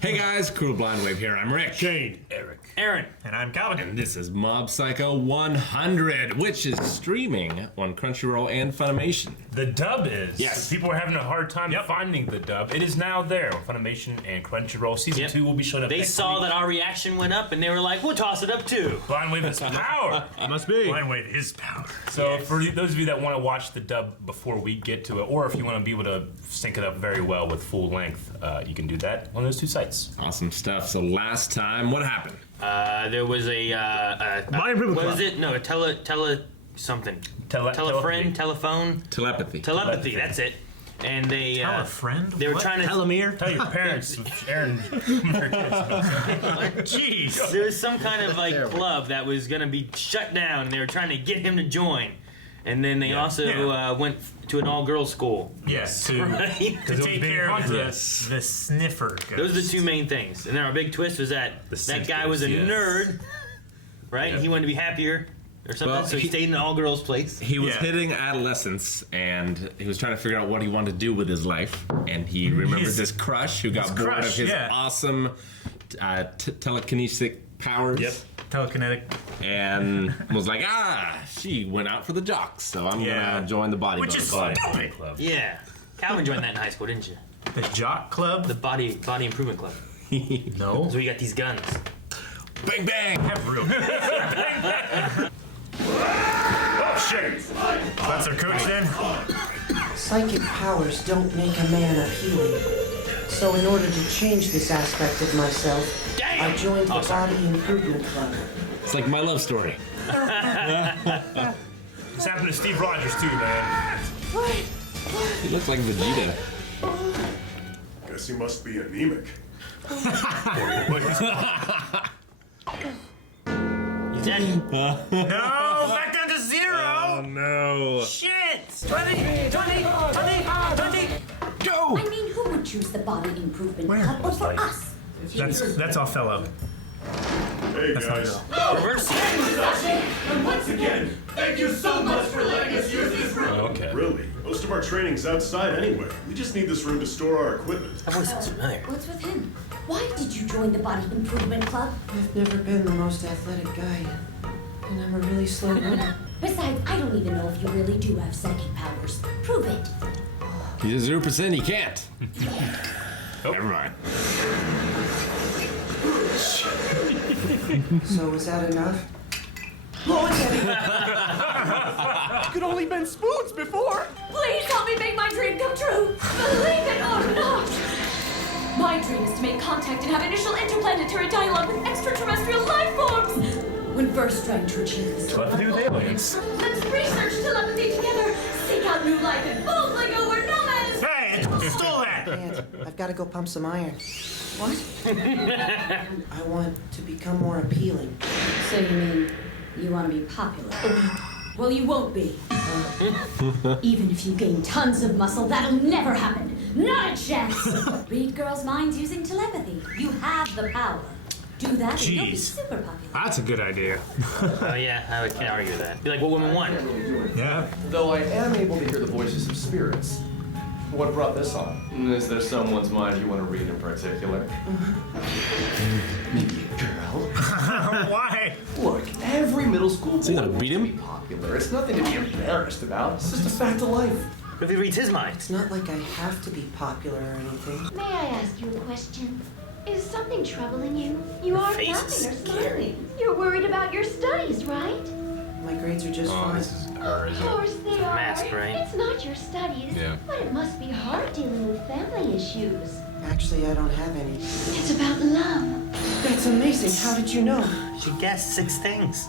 Hey guys, Kuro Blind Wave here. I'm Rick. Shane. Eric. Aaron. And I'm Calvin. And this is Mob Psycho 100, which is streaming on Crunchyroll and Funimation. The dub is. Yes. People are having a hard time finding the dub. It is now there on Funimation and Crunchyroll. Season 2 will be showing up They next saw week. that our reaction went up and they were like, we'll toss it up too. Blind Wave is power. It must be. Blind Wave is power. So for those of you that want to watch the dub before we get to it, or if you want to be able to sync it up very well with full length, you can do that on those two sites. Awesome stuff. So last time, what happened? There was a My improvement what club. was it? No, a something. Telepathy. Telephone? Telepathy. Telepathy, that's it. And they Tell a friend? they were What? trying to Telomere? Tell your parents, Aaron. Jeez. there was some kind of like club that was gonna be shut down and they were trying to get him to join. And then they also went to an all-girls school. Yes. Right? To take care of the sniffer ghost. Those are the two main things. And then our big twist was that that guy was a nerd, right? And he wanted to be happier or something, Well, so he stayed in an all-girls place. He was hitting adolescence, and he was trying to figure out what he wanted to do with his life. And he remembered this crush who got bored of his awesome telekinetic powers. Yep. Telekinetic. And was like, she went out for the jocks, so I'm gonna join the bodybuilding Which is club. stupid. Yeah. Calvin joined that in high school, didn't you? The Jock Club? The body improvement club. No. So we got these guns. Bang bang! Have real. Oh shit! That's our coach then? Psychic powers don't make a man appealing. So in order to change this aspect of myself, I joined the Body Improvement Club. It's like my love story. This happened to Steve Rogers too, man. He looks like Vegeta. Guess he must be anemic. He's dead. No! Back down to 0! Oh no! Shit! 20! Go! I mean, who would choose the Body Improvement Club over us? That's Othello. Hey That's guys, Reverse. And once again, thank you so much for letting us use this room. Okay. really? Most of our training's outside anyway. We just need this room to store our equipment. That voice sounds familiar. What's with him? Why did you join the Body Improvement Club? I've never been the most athletic guy, and I'm a really slow runner. Besides, I don't even know if you really do have psychic powers. Prove it. He's at 0%, he can't. Never mind. So is that enough? Could only been spoons before. Please help me make my dream come true. Believe it or not. My dream is to make contact and have initial interplanetary dialogue with extraterrestrial life forms. When first trying to achieve this, Telepathy with aliens. let's research telepathy together, seek out new life, and boldly go where no man is. Hey! Stole that! Aunt, I've got to go pump some iron. What? I want to become more appealing. So you mean you want to be popular? Well, you won't be. Even if you gain tons of muscle, that'll never happen. Not a chance. Read girls' minds using telepathy. You have the power. Do that and you'll be Jeez. super popular. That's a good idea. Oh yeah, I can't argue that. Be like what women want. Yeah. Though I am able to hear the voices of spirits. What brought this on? Is there someone's mind you want to read in particular? Maybe a girl? Why? Look, every middle school boy gonna wants beat to him? be popular. It's nothing to be embarrassed about. It's just a fact of life. What if he reads his mind? It's not like I have to be popular or anything. May I ask you a question? Is something troubling you? You aren't face laughing is or scary. smiling. You're worried about your studies, right? My grades are just fine. Of course they are. mask, right? It's not your studies. Yeah. But it must be hard dealing with family issues. Actually, I don't have any. It's about love. That's amazing. How did you know? She guessed 6 things.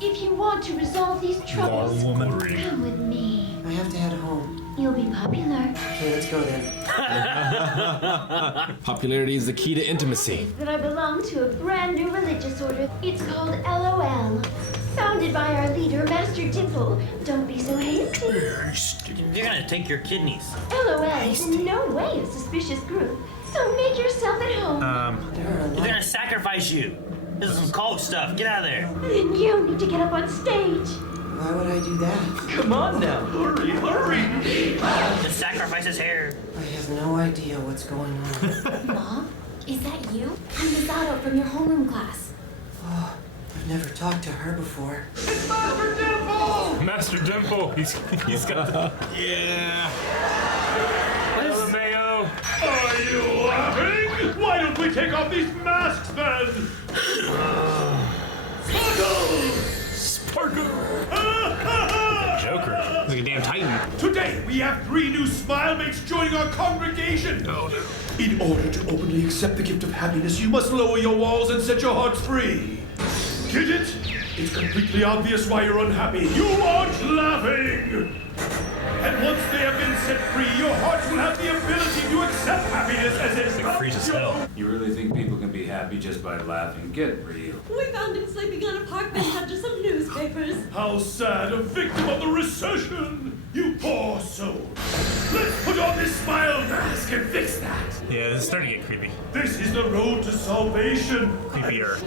If you want to resolve these troubles, woman. come with me. I have to head home. You'll be popular. Okay, let's go then. Popularity is the key to intimacy. That I belong to a brand new religious order. It's called LOL. Founded by our leader, Master Dimple. Don't be so hasty. You're gonna take your kidneys. LOL is in no way a suspicious group, so make yourself at home. There are a They're lot. gonna sacrifice you. This is some cult stuff. Get out of there. Then you need to get up on stage. Why would I do that? Come on now, hurry, hurry! Just sacrifice his hair. I have no idea what's going on. Mom, Is that you? I'm Misato from your homeroom class. Oh, I've never talked to her before. It's Master Dimple! Master Dimple. He's got the... Yeah. LMAO. Are you laughing? Why don't we take off these masks then? Sparkle! Joker. He's like a damn titan. Today, we have 3 new smile mates joining our congregation. Oh, no. In order to openly accept the gift of happiness, you must lower your walls and set your hearts free. Get it? It's completely obvious why you're unhappy. You aren't laughing! And once they have been set free, your hearts will have the ability to accept happiness as it Like free as hell. You really think people can be happy just by laughing? Get real. We found him sleeping on a park bench under some newspapers. How sad, a victim of the recession! You poor soul! Let's put on this smile mask and fix that! Yeah, this is starting to get creepy. This is the road to salvation! Creepier.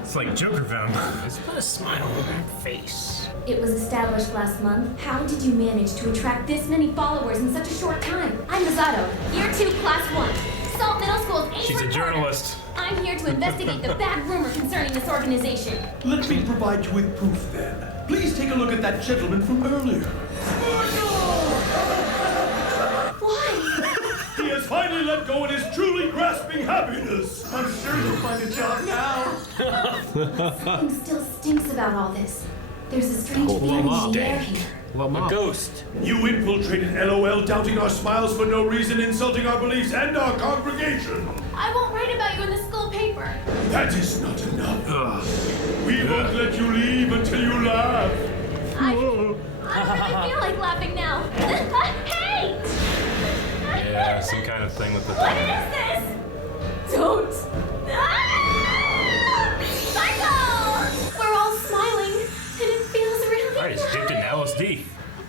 It's like Joker found. Let's put a smile on that face. It was established last month. How did you manage to attract this many followers in such a short time? I'm Misato, Year 2, Class 1. Salt Middle School's ace She's a reporter. journalist. I'm here to investigate the bad rumor concerning this organization. Let me provide you with proof then. Please take a look at that gentleman from earlier. Why? He has finally let go and is truly grasping happiness. I'm sure you'll find a job now. Something still stinks about all this. There's a strange feeling in the air here. A ghost. You infiltrated LOL, doubting our smiles for no reason, insulting our beliefs and our congregation. I won't write about you in the school paper. That is not enough. We won't let you leave until you laugh. I don't really feel like laughing now. Hey! Yeah, some kind of thing with the What is this? Don't. Michael! We're all smiling, and it feels really Alright, it's dipped in LSD.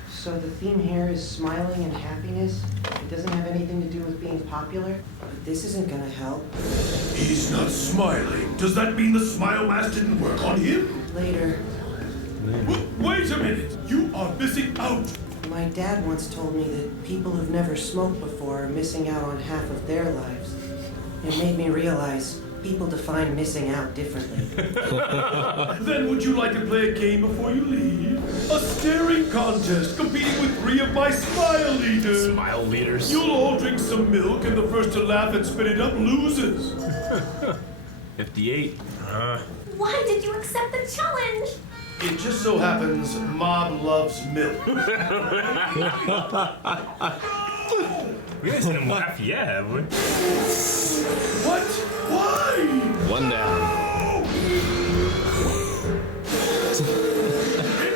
So the theme here is smiling and happiness? It doesn't have anything to do with being popular? But this isn't gonna help. He's not smiling. Does that mean the smile mask didn't work on him? Later. Wait a minute. You are missing out. My dad once told me that people who've never smoked before are missing out on half of their lives. It made me realize people define missing out differently. Then would you like to play a game before you leave? A staring contest competing with 3 of my smile leaders. Smile leaders. You'll all drink some milk and the first to laugh and spit it up loses. 58. Why did you accept the challenge? It just so happens Mob loves milk. We haven't seen him laugh yet, have we? What? Why? One down.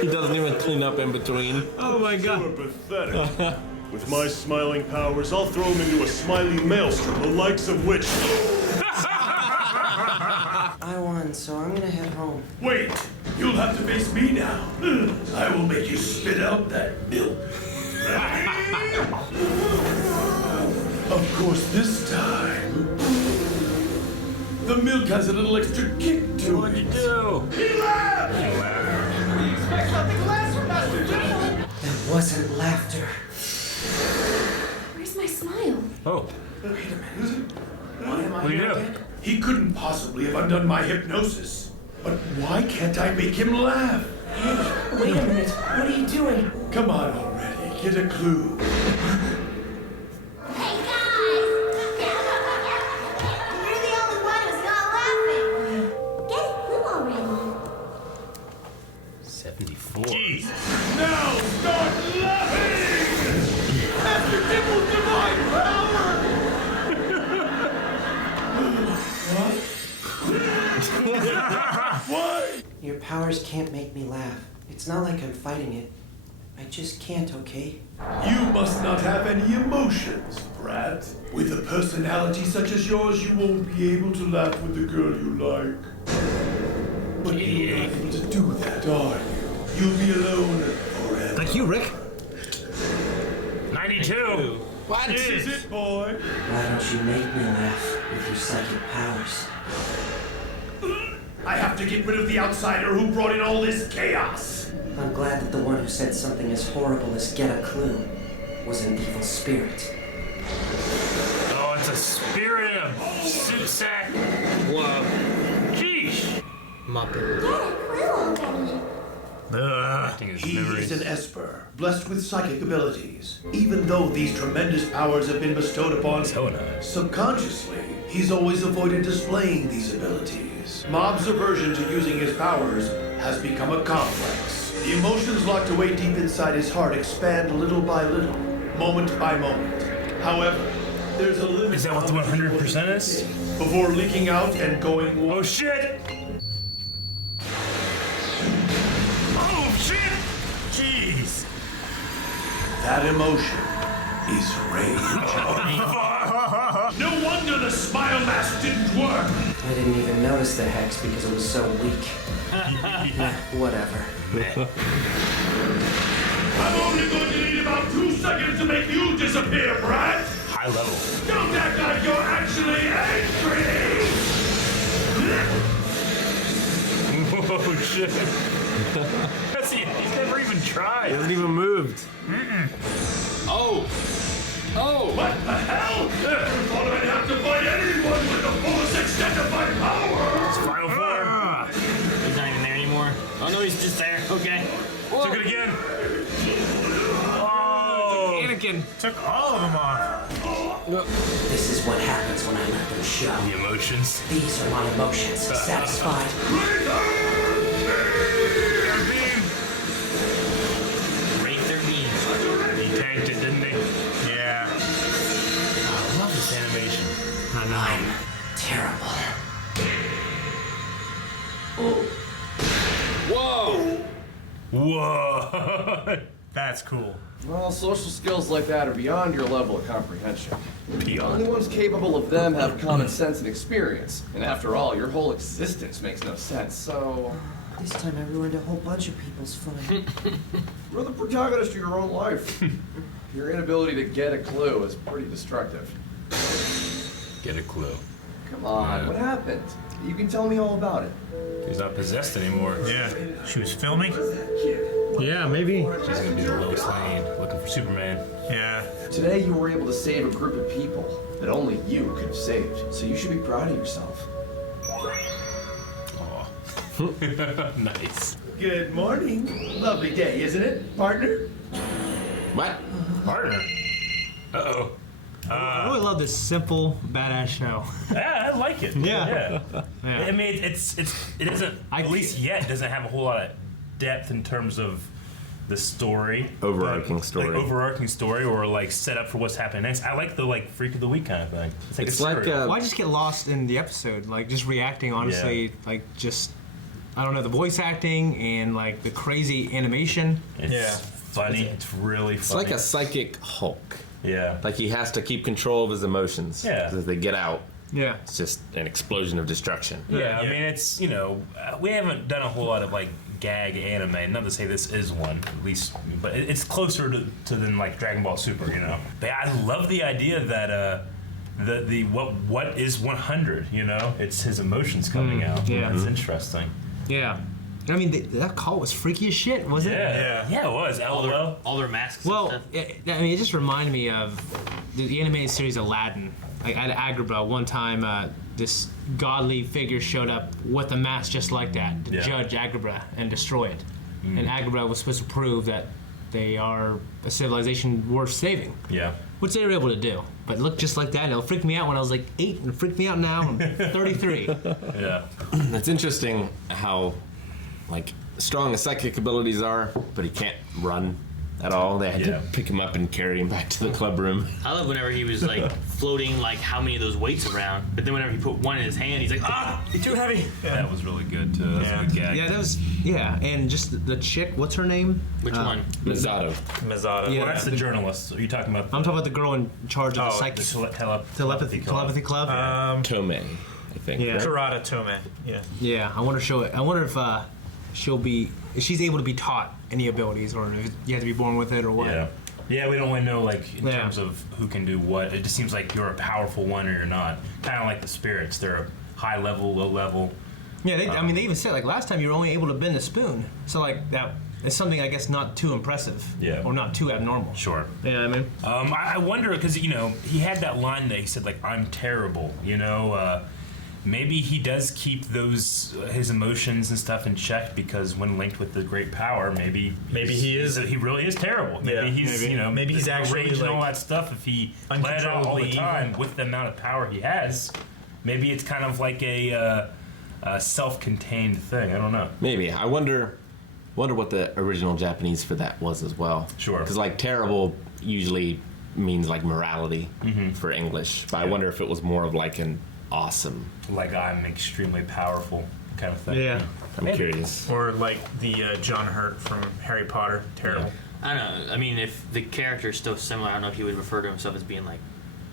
He doesn't even clean up in between. Oh my god. You're pathetic. With my smiling powers, I'll throw him into a smiley maelstrom, the likes of which... I won, so I'm gonna head home. Wait! You'll have to face me now. I will make you spit out that milk. Of course, this time... the milk has a little extra kick to What'd you it. do? He laughed! We expect nothing less from Master Dimple! That wasn't laughter. Where's my smile? Oh. Wait a minute. Why am I What do you here do? again? He couldn't possibly have undone my hypnosis. But why can't I make him laugh? Wait a minute. What are you doing? Come on already, get a clue. Hey guys! You're the only one who's not laughing. Get a clue already. 74. Now start laughing! Master Dimple's divine power! Why? Your powers can't make me laugh. It's not like I'm fighting it. I just can't, okay? You must not have any emotions, brat. With a personality such as yours, you won't be able to laugh with the girl you like. But you're not able to do that, are you? You'll be alone forever. Thank you, Rick. 92. What? This is it, boy. Why don't you make me laugh with your psychic powers? I have to get rid of the outsider who brought in all this chaos. I'm glad that the one who said something as horrible as get a clue was an evil spirit. Oh, I That's a spirit of suit sack. Whoa. Sheesh. Get Muppet. a clue already. He is an Esper, blessed with psychic abilities. Even though these tremendous powers have been bestowed upon him, subconsciously, he's always avoided displaying these abilities. Mob's aversion to using his powers has become a complex. The emotions locked away deep inside his heart expand little by little, moment by moment. However, there's a limit. Is that what the 100% is? Before leaking out and going. Oh shit! Oh shit! Jeez! That emotion is rage. No wonder the smile mask didn't work. I didn't even notice the hex because it was so weak. Whatever. I'm only going to need about 2 seconds to make you disappear, Brad. High level. Don't act like you're actually angry. Oh shit! He's never even tried. He hasn't even moved. Oh! What the hell? Never thought I'd have to fight anyone with the fullest extent of my power. It's final form. He's not even there anymore. Oh no, he's just there. Okay. Whoa. Took it again. Oh! Anakin took all of them off. This is what happens when I let them show. The emotions. These are my emotions. Satisfied? He tanked it, didn't he? Yeah. I love this animation. I'm terrible. Whoa! Whoa! That's cool. Well, social skills like that are beyond your level of comprehension. Beyond. Only ones capable of them have common sense and experience. And after all, your whole existence makes no sense, so... This time I ruined a whole bunch of people's fun. You're the protagonist of your own life. Your inability to get a clue is pretty destructive. Get a clue. Come on, what happened? You can tell me all about it. He's not possessed anymore. Yeah. She was filming? Yeah, maybe. She's gonna be the Lois Lane, looking for Superman. Yeah. Today you were able to save a group of people that only you could have saved. So you should be proud of yourself. Nice. Good morning. Lovely day, isn't it, partner? What? Partner? Uh-oh. I really love this simple, badass show. Yeah, I like it. Yeah. I mean, it isn't, at least yet, doesn't have a whole lot of depth in terms of the story. Overarching story. Like, overarching story or, like, set up for what's happening next. I like the, like, freak of the week kind of thing. It's like well, I just get lost in the episode, like, just reacting, honestly, like, just... I don't know, the voice acting and like the crazy animation. It's funny. It's really funny. It's like a psychic Hulk. Yeah. Like he has to keep control of his emotions. Yeah. Because if they get out, yeah, it's just an explosion of destruction. Yeah, I mean, it's, you know, we haven't done a whole lot of like gag anime. Not to say this is one, at least, but it's closer to than like Dragon Ball Super, you know. But I love the idea that the what is 100, you know? It's his emotions coming out. Yeah. That's interesting. Yeah. I mean, that call was freaky as shit, wasn't it? Yeah, it was. All their masks. Well, and stuff. I mean, it just reminded me of the animated series Aladdin. Like at Agrabah, one time, this godly figure showed up with a mask just like that to judge Agrabah and destroy it. And Agrabah was supposed to prove that they are a civilization worth saving. Yeah. Which they were able to do. But it looked just like that. It freaked me out when I was like 8, and it freaked me out now. I'm 33. Yeah. It's interesting how, like, strong his psychic abilities are, but he can't run at all. They had to pick him up and carry him back to the club room. I love whenever he was like floating like how many of those weights around, but then whenever he put one in his hand, he's like, you're too heavy. Yeah. That was really good too. That was a good gag. Yeah, that was, and just the chick, what's her name? Which one? Misato. Yeah, well, that's the journalist. Are you talking about? I'm talking about the girl in charge of the psychic telepathy club. Tomei, I think. Yeah. Right? Karada Tomei. Yeah. Yeah, I wonder if if she's able to be taught any abilities, or if you have to be born with it, or what. Yeah, we don't really know, like, in terms of who can do what. It just seems like you're a powerful one or you're not. Kind of like the spirits. They're a high level, low level. Yeah, I mean, they even said, like, last time you were only able to bend a spoon. So, like, that it's something I guess not too impressive. Or not too abnormal. Sure. You know what I mean? I wonder because he had that line that he said like I'm terrible. Maybe he does keep his emotions and stuff in check because when linked with the great power, maybe he really is terrible. Maybe he's actually rage and all that stuff. If he let it out all the time with the amount of power he has, maybe it's kind of like a self-contained thing. I don't know. Maybe. I wonder what the original Japanese for that was as well. Sure. Because like terrible usually means like morality for English, but I wonder if it was more of like an awesome, like I'm extremely powerful kind of thing. Yeah. I'm curious. Or like the John Hurt from Harry Potter. Terrible. Yeah. I don't know. I mean, if the character is still similar, I don't know if he would refer to himself as being like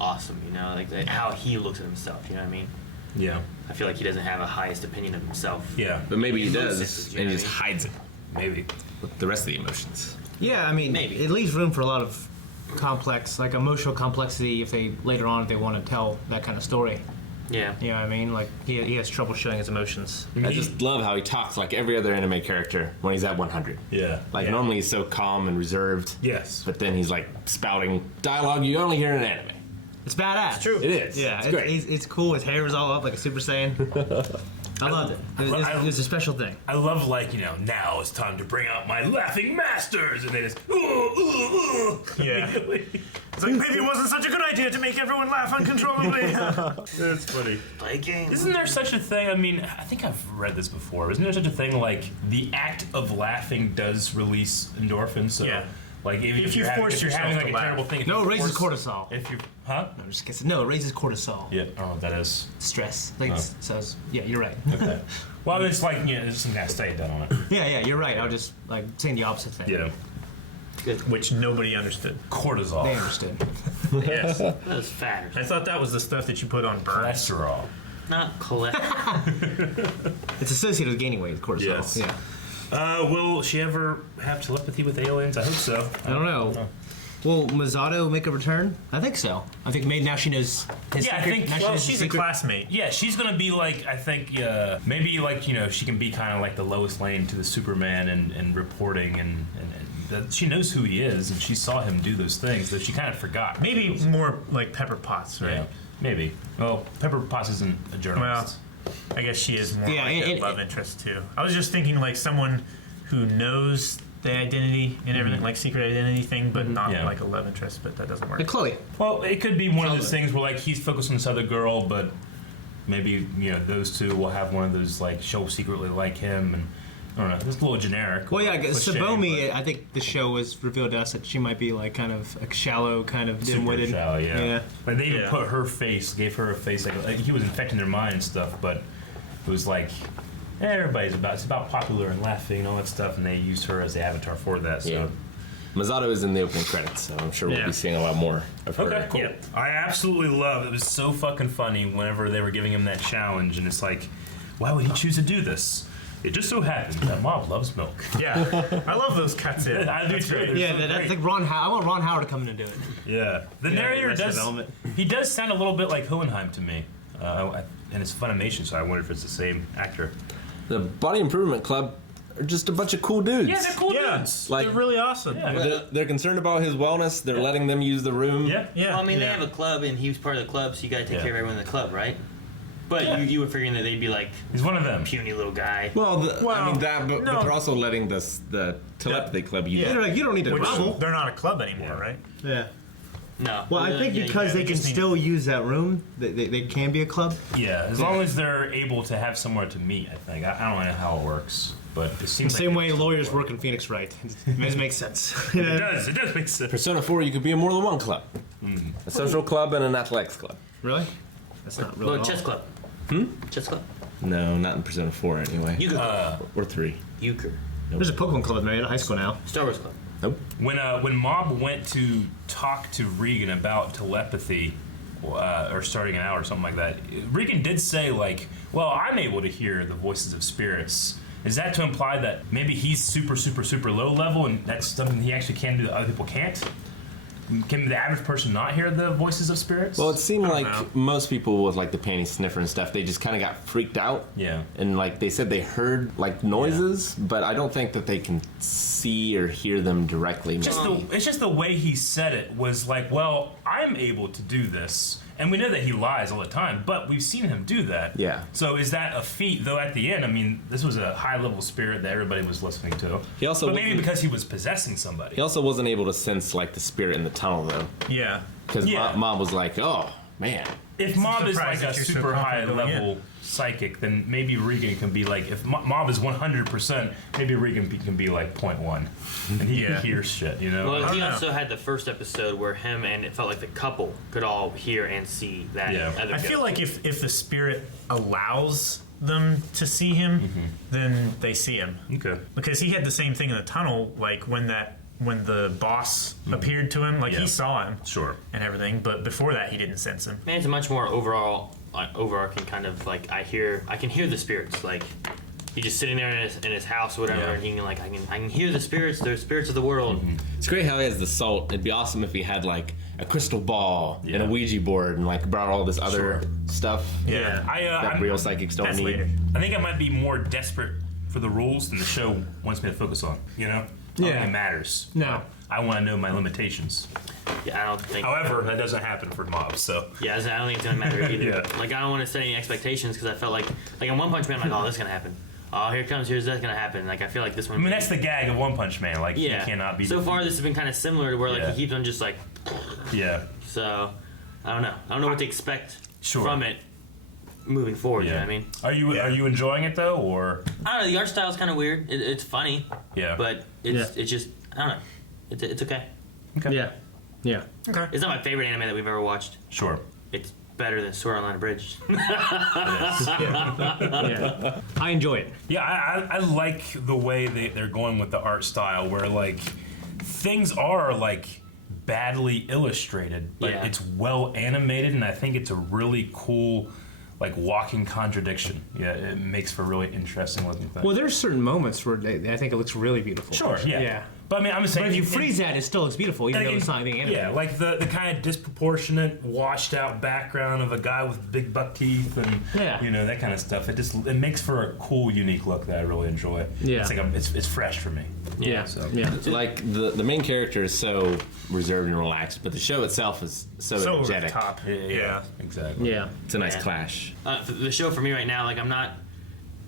awesome. Like how he looks at himself. You know what I mean? Yeah. I feel like he doesn't have a highest opinion of himself. Yeah. But maybe he does, senses, and he just hides it. Maybe. With the rest of the emotions. Yeah, I mean, Maybe. it leaves room for a lot of complex, like emotional complexity if they later on if they want to tell that kind of story. Yeah. You know what I mean? Like, he has trouble showing his emotions. I just love how he talks like every other anime character when he's at 100. Yeah. Like, normally he's so calm and reserved. Yes. But then he's like spouting dialogue you only hear in an anime. It's badass. It's true. It is. Yeah, it's great. It's cool. His hair is all up like a Super Saiyan. I loved it. It's a special thing. I love now it's time to bring out my laughing masters, and they just Yeah. It's like maybe it wasn't such a good idea to make everyone laugh uncontrollably. That's funny. Play games. Isn't there such a thing? I mean, I think I've read this before. Isn't there such a thing like the act of laughing does release endorphins? So, Yeah. like if you're having like a terrible thing, No, it raises cortisol. If you, No, just kidding. No, it raises cortisol. Yeah. Oh, that is Stress. Like, so yeah, you're right. okay. Well, it's like there's some kind of study done on it. Yeah, you're right. I was just like saying the opposite thing. Yeah. Good. Which nobody understood. Cortisol. They understood. Yes. That was fat. I thought that was the stuff that you put on burns. Cholesterol. Not cholesterol. It's associated with gaining weight, cortisol. Yes. Yeah. Will she ever have telepathy with aliens? I hope so. I don't know. Will Masato make a return? I think so. I think maybe now she knows his Yeah, I secret. think- now she well, knows his She's a secret. classmate. Yeah, she's gonna be like, I think, maybe like, she can be kind of like the Lois Lane to the Superman and reporting and that she knows who he is and she saw him do those things that she kind of forgot. Maybe more like Pepper Potts, right? Yeah, maybe. Well, Pepper Potts isn't a journalist. Well, I guess she is more Yeah, like a love interest too. I was just thinking like someone who knows the identity and everything, like secret identity thing, but not Yeah. like a love interest, but that doesn't work. Like Chloe. Well, it could be one of those things where like he's focused on this other girl, but maybe those two will have one of those like she'll secretly like him, and I don't know. It's a little generic. Well, yeah, I guess cliche, Sabomi, but I think the show was revealed to us that she might be like kind of a shallow, kind of super dim-witted. shallow, yeah. Like they even Yeah. put her face, gave her a face like he was infecting their mind and stuff, but it was like it's about popular and laughing and all that stuff, and they used her as the avatar for that. So. Yeah. Masato is in the opening credits, so I'm sure we'll be seeing a lot more of her. Okay, cool. I absolutely love it. It was so fucking funny whenever they were giving him that challenge, and it's like, why would he choose to do this? It just so happens that Mob loves milk. Yeah, I love those cuts in. I do too. Yeah, that's like Ron Howard. I want Ron Howard to come in and do it. Yeah. The narrator Arrested does. Development. He does sound a little bit like Hohenheim to me, and it's Funimation, so I wonder if it's the same actor. The Body Improvement Club are just a bunch of cool dudes. Yeah, they're cool dudes. Like, They're really awesome. Yeah. they're concerned about his wellness. They're letting them use the room. Yeah. Yeah. Well, I mean, they have a club, and he was part of the club, so you got to take care of everyone in the club, right? But you were figuring that they'd be like he's one of them, puny little guy. Well, I mean that, but no. they're also letting the telepathy club use. Yeah. it. They're like, you don't need to Which travel. they're not a club anymore, right? Yeah. No. Well, I think because they can still use that room, they can be a club. Yeah, as long as they're able to have somewhere to meet, I think. I don't know how it works, but it seems Same like way lawyers work in Phoenix, right? It makes sense. it does make sense. Persona 4, you could be in more than one club. A social club and an athletics club. Really? That's not really. Well, chess club. Chess club. No, not in Persona 4 anyway. Euchre. Or 3. Euchre. There's a Pokemon club in Marietta High School now. Star Wars club. Nope. When Mob went to talk to Regan about telepathy, or starting it out or something like that, Regan did say like, "Well, I'm able to hear the voices of spirits." Is that to imply that maybe he's super, super, super low level, and that's something he actually can do that other people can't? can the average person not hear the voices of spirits? Well, it seemed like most people with like the panty sniffer and stuff, they just kind of got freaked out. Yeah. And like they said they heard like noises, but I don't think that they can see or hear them directly. It's just the way he said it was like, well, I'm able to do this. And we know that he lies all the time, but we've seen him do that. Yeah. So is that a feat, though, at the end? I mean, this was a high-level spirit that everybody was listening to. He also but maybe because he was possessing somebody. He also wasn't able to sense like the spirit in the tunnel, though. Yeah. Because Mob was like, oh, man. If Mob is like a super high-level psychic, then maybe Regan can be like, if Mob is 100%, maybe Regan can be like 0.1. And he hears shit, you know? Well, he also had the first episode where him and it felt like the couple could all hear and see that. Yeah. I feel like if the spirit allows them to see him, then they see him. Okay. Because he had the same thing in the tunnel, like when the boss appeared to him, like he saw him, and everything. But before that, he didn't sense him. Man, it's a much more overarching kind of like I can hear the spirits. Like he's just sitting there in his house or whatever, and he can like I can hear the spirits. They're spirits of the world. It's great how he has the salt. It'd be awesome if he had like a crystal ball and a Ouija board and like brought all this other stuff. Yeah, that real psychics don't need. I think I might be more desperate for the rules than the show wants me to focus on. You know? I don't think it matters. No. I want to know my limitations. Yeah, I don't think. However, that doesn't happen for Mob, so. Yeah, I don't think it's gonna matter either. Like I don't want to set any expectations because I felt like in One Punch Man, I'm like, oh, this is gonna happen. Oh, here's that's gonna happen. Like I feel like this one. I mean, that's the gag of One Punch Man. Like, he cannot be. So far, this has been kind of similar to where like he keeps on just like. Yeah. So, I don't know. I don't know what to expect from it moving forward. You know what I mean? Are you enjoying it though, or? I don't know. The art style's kind of weird. It's funny. Yeah. But it's just I don't know. It's okay. Okay. Yeah. Yeah. Okay. It's not my favorite anime that we've ever watched. Sure. It's better than Sword Art Online Bridge. Yeah. I enjoy it. Yeah, I like the way they're going with the art style, where like things are like badly illustrated, but it's well animated, and I think it's a really cool like walking contradiction. Yeah, it makes for really interesting looking things. Well, there's certain moments where I think it looks really beautiful. Sure, yeah. But I mean, I'm saying, but if you freeze that, it still looks beautiful, even though it's not anything animated. Yeah, like the kind of disproportionate, washed out background of a guy with big buck teeth and you know that kind of stuff. It makes for a cool, unique look that I really enjoy. Yeah, it's like it's fresh for me. Yeah, so. Like the main character is so reserved and relaxed, but the show itself is so energetic. Over the top. Yeah, exactly. Yeah, it's a nice clash. The show for me right now, like I'm not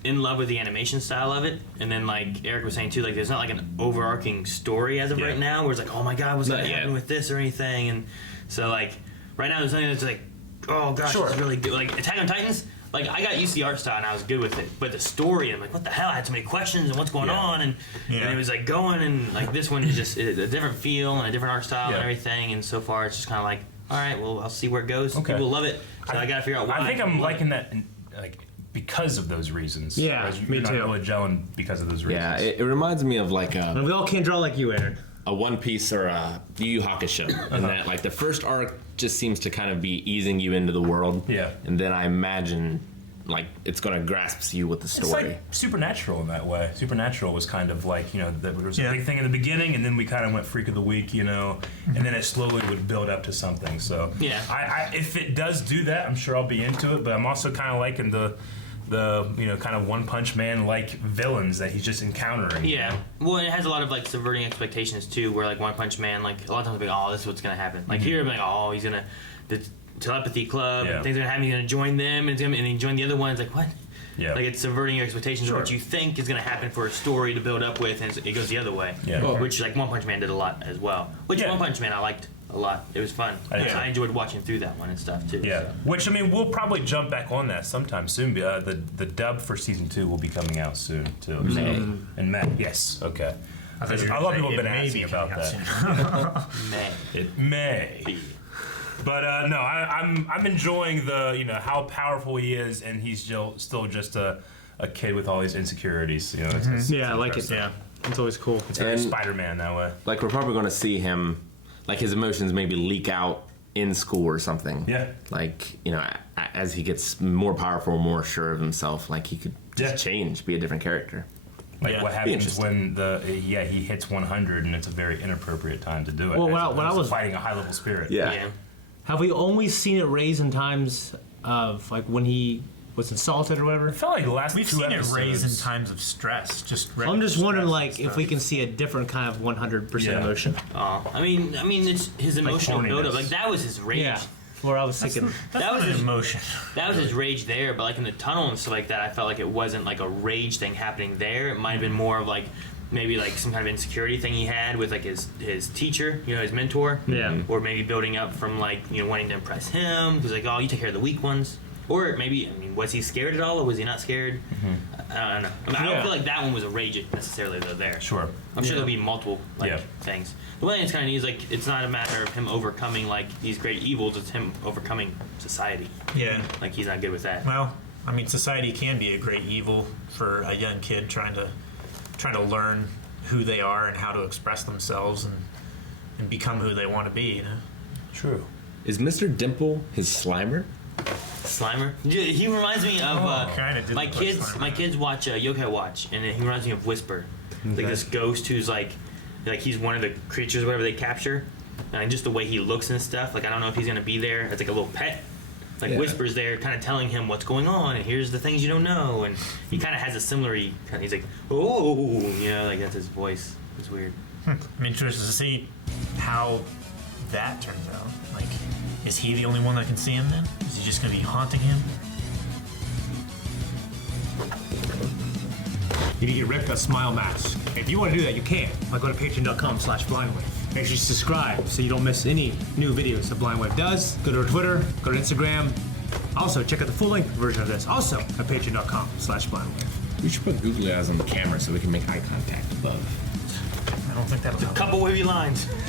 in love with the animation style of it, and then like Eric was saying too, like there's not like an overarching story as of right now where it's like, oh my god, what's gonna happen with this or anything, and so like right now there's something that's like, oh gosh, it's really good. Like Attack on Titans, like I got used to the art style and I was good with it, but the story, I'm like, what the hell? I had so many questions and what's going on, and it was like going, and like this one is just a different feel and a different art style and everything, and so far it's just kind of like, all right, well I'll see where it goes. Okay. People love it, so I gotta figure out why. I think I'm liking that, like. Because of those reasons. Yeah, me you're too. Not really gelling because of those reasons. Yeah, it reminds me of like we all can't draw like you, Aaron. A One Piece or a Yu Yu Hakusho, and that like the first arc just seems to kind of be easing you into the world. Yeah, and then I imagine like it's going to grasp you with the story. It's like Supernatural in that way. Supernatural was kind of like, you know, there was a big thing in the beginning, and then we kind of went Freak of the Week, you know, and then it slowly would build up to something. So I if it does do that, I'm sure I'll be into it. But I'm also kind of liking the you know kind of One Punch Man like villains that he's just encountering. Yeah, you know? Well, it has a lot of like subverting expectations too, where like One Punch Man, like a lot of times, like, oh, this is what's gonna happen. Like here, I'm like, oh, he's gonna the telepathy club, and things are gonna happen. He's gonna join them, and then join the other one. It's like what? Yeah, like it's subverting your expectations of what you think is gonna happen for a story to build up with, and it goes the other way. Yeah, which like One Punch Man did a lot as well. Which One Punch Man I liked a lot. It was fun. I enjoyed watching through that one and stuff too. Yeah, so. Which I mean, we'll probably jump back on that sometime soon. The dub for season 2 will be coming out soon too. May. In May. Yes. Okay. A lot of people have been asking about that. It may. But no, I'm enjoying the how powerful he is, and he's still just a kid with all these insecurities. You know. It's I like it. Yeah, it's always cool. It's very Spider-Man that way. Like we're probably going to see him. Like his emotions maybe leak out in school or something. Yeah. Like, as he gets more powerful, more sure of himself, like he could just change, be a different character. Like what happens when he hits 100 and it's a very inappropriate time to do it. Well, when I was fighting a high level spirit. Yeah. Have we only seen it raise in times of like when he was insulted or whatever? I felt like the last We've two seen episodes. it raise in times of stress. I'm just wondering, like, if we can see a different kind of 100% emotion. I mean, it's his emotional buildup. Like that was his rage. Yeah. Where I was thinking that was his emotion. That was his rage there, but like in the tunnel and stuff like that, I felt like it wasn't like a rage thing happening there. It might have been more of like maybe like some kind of insecurity thing he had with like his teacher, his mentor. Yeah. Or maybe building up from like wanting to impress him. He was like, oh, you take care of the weak ones. Or maybe, was he scared at all, or was he not scared? I don't know. I don't feel like that one was a rage necessarily, though, there. Sure. I'm sure there'll be multiple things. The one thing that's kind of neat is, like, it's not a matter of him overcoming, like, these great evils. It's him overcoming society. Yeah. Like, he's not good with that. Well, I mean, society can be a great evil for a young kid trying to learn who they are and how to express themselves and become who they want to be, True. Is Mr. Dimple his Slimer? Slimer? Yeah, he reminds me of my kids. Slimer. My kids watch Yokai Watch, and he reminds me of Whisper, like this ghost who's like he's one of the creatures, whatever they capture, and just the way he looks and stuff. Like I don't know if he's gonna be there as like a little pet. Like Whisper's there, kind of telling him what's going on, and here's the things you don't know, and he kind of has a similar. He's like, oh, like that's his voice. It's weird. I'm interested to see how that turns out. Like, is he the only one that can see him then? Is he just going to be haunting him? You can get Rick a smile mask. If you want to do that, you can. Like, go to patreon.com/blindwave. Make sure you subscribe so you don't miss any new videos that Blindwave does. Go to our Twitter, go to Instagram. Also, check out the full-length version of this, also at patreon.com/blindwave. We should put googly eyes on the camera so we can make eye contact above. I don't think that'll help. A couple wavy lines.